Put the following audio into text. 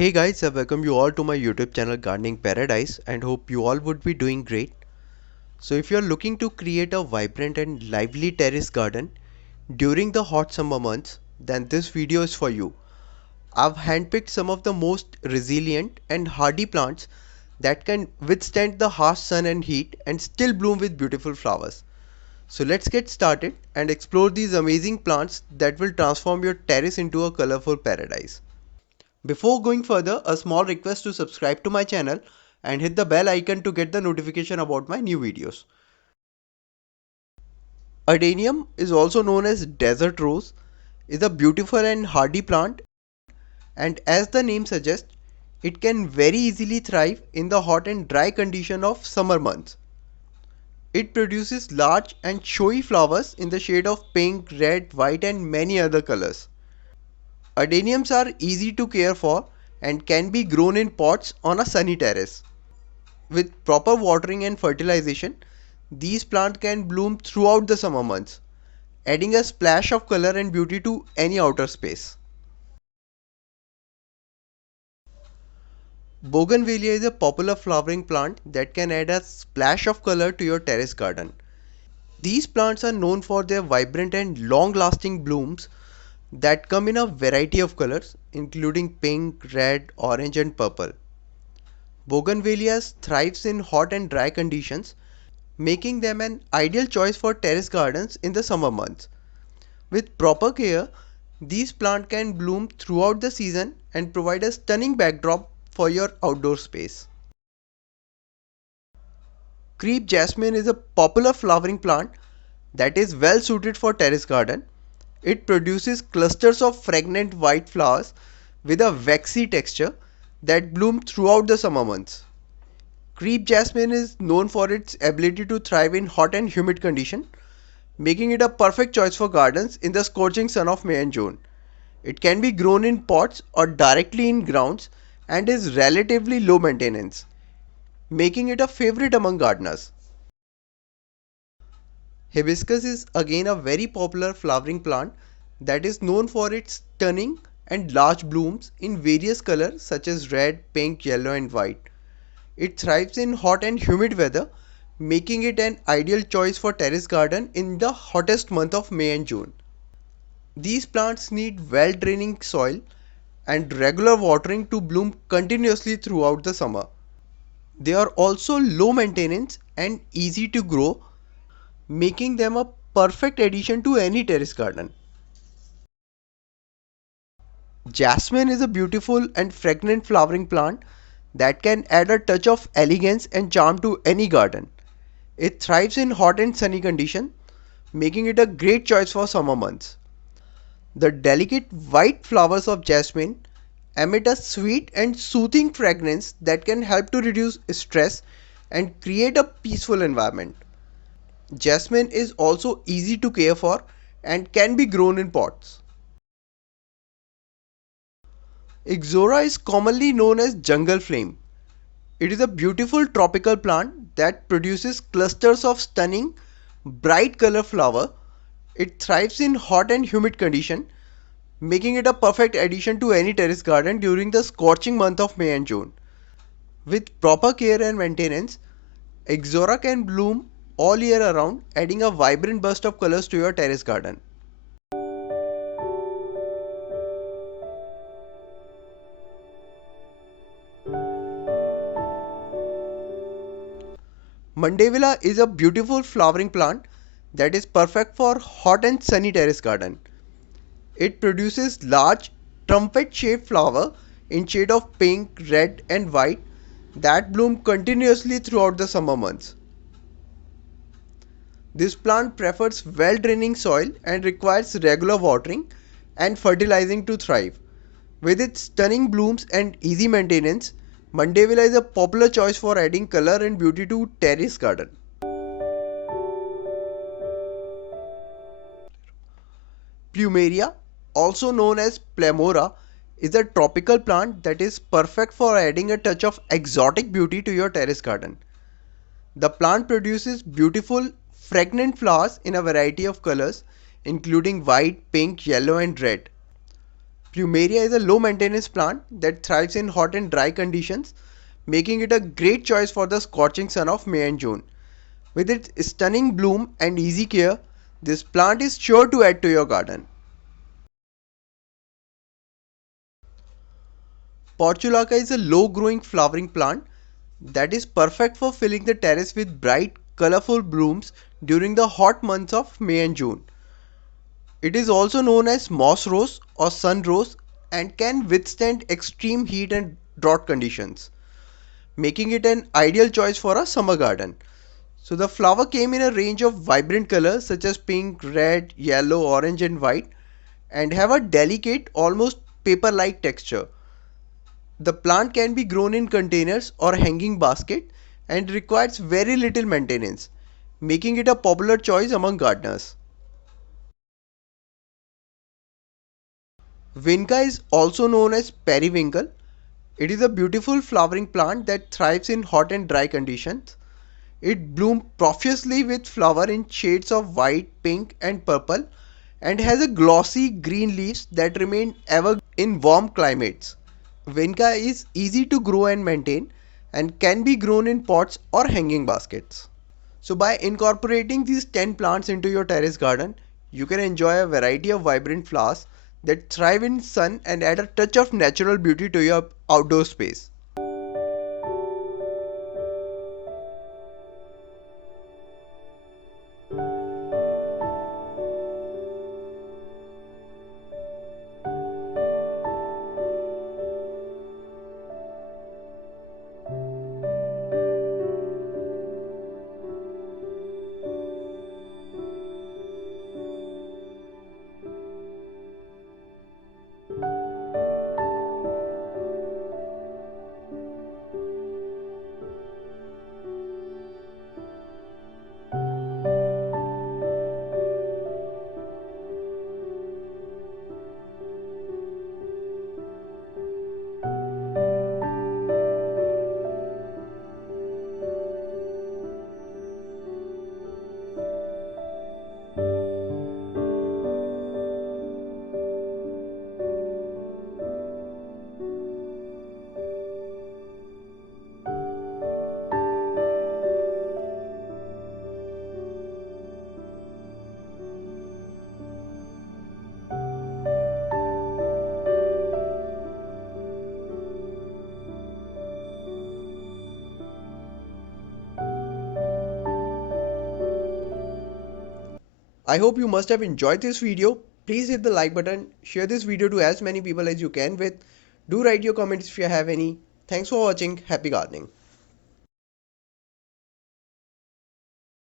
Hey guys, I welcome you all to my YouTube channel Gardening Paradise and hope you all would be doing great. So if you're looking to create a vibrant and lively terrace garden during the hot summer months, then this video is for you. I've handpicked some of the most resilient and hardy plants that can withstand the harsh sun and heat and still bloom with beautiful flowers. So let's get started and explore these amazing plants that will transform your terrace into a colorful paradise. Before going further, a small request to subscribe to my channel and hit the bell icon to get the notification about my new videos. Adenium is also known as desert rose, is a beautiful and hardy plant, and as the name suggests, it can very easily thrive in the hot and dry condition of summer months. It produces large and showy flowers in the shade of pink, red, white and many other colors. Adeniums are easy to care for and can be grown in pots on a sunny terrace. With proper watering and fertilization, these plants can bloom throughout the summer months, adding a splash of color and beauty to any outer space. Bougainvillea is a popular flowering plant that can add a splash of color to your terrace garden. These plants are known for their vibrant and long-lasting blooms that come in a variety of colors, including pink, red, orange, and purple. Bougainvillea thrives in hot and dry conditions, making them an ideal choice for terrace gardens in the summer months. With proper care, these plants can bloom throughout the season and provide a stunning backdrop for your outdoor space. Crepe jasmine is a popular flowering plant that is well suited for terrace garden. It produces clusters of fragrant white flowers with a waxy texture that bloom throughout the summer months. Crepe jasmine is known for its ability to thrive in hot and humid conditions, making it a perfect choice for gardens in the scorching sun of May and June. It can be grown in pots or directly in grounds and is relatively low maintenance, making it a favorite among gardeners. Hibiscus is again a very popular flowering plant that is known for its stunning and large blooms in various colors such as red, pink, yellow and white. It thrives in hot and humid weather, making it an ideal choice for terrace garden in the hottest month of May and June. These plants need well draining soil and regular watering to bloom continuously throughout the summer. They are also low maintenance and easy to grow, making them a perfect addition to any terrace garden. Jasmine is a beautiful and fragrant flowering plant that can add a touch of elegance and charm to any garden. It thrives in hot and sunny conditions, making it a great choice for summer months. The delicate white flowers of jasmine emit a sweet and soothing fragrance that can help to reduce stress and create a peaceful environment. Jasmine is also easy to care for and can be grown in pots. Ixora is commonly known as jungle flame. It is a beautiful tropical plant that produces clusters of stunning, bright color flower. It thrives in hot and humid conditions, making it a perfect addition to any terrace garden during the scorching month of May and June. With proper care and maintenance, Ixora can bloom all year around, adding a vibrant burst of colors to your terrace garden. Mandevilla is a beautiful flowering plant that is perfect for hot and sunny terrace garden. It produces large trumpet-shaped flower in shade of pink, red and white that bloom continuously throughout the summer months. This plant prefers well-draining soil and requires regular watering and fertilizing to thrive. With its stunning blooms and easy maintenance, Mandevilla is a popular choice for adding color and beauty to terrace garden. Plumeria, also known as Plamora, is a tropical plant that is perfect for adding a touch of exotic beauty to your terrace garden. The plant produces beautiful, fragrant flowers in a variety of colors, including white, pink, yellow, and red. Plumeria is a low maintenance plant that thrives in hot and dry conditions, making it a great choice for the scorching sun of May and June. With its stunning bloom and easy care, this plant is sure to add to your garden. Portulaca is a low growing flowering plant that is perfect for filling the terrace with bright, colorful blooms during the hot months of May and June. It is also known as moss rose or sun rose and can withstand extreme heat and drought conditions, making it an ideal choice for a summer garden. So the flower came in a range of vibrant colors such as pink, red, yellow, orange and white and have a delicate, almost paper-like texture. The plant can be grown in containers or hanging basket and requires very little maintenance, making it a popular choice among gardeners. Vinca is also known as periwinkle. It is a beautiful flowering plant that thrives in hot and dry conditions. It blooms profusely with flower in shades of white, pink and purple and has a glossy green leaves that remain ever in warm climates. Vinca is easy to grow and maintain and can be grown in pots or hanging baskets. So by incorporating these 10 plants into your terrace garden, you can enjoy a variety of vibrant flowers that thrive in sun and add a touch of natural beauty to your outdoor space. I hope you must have enjoyed this video. Please hit the like button, share this video to as many people as you can with. Do write your comments if you have any. Thanks for watching. Happy gardening.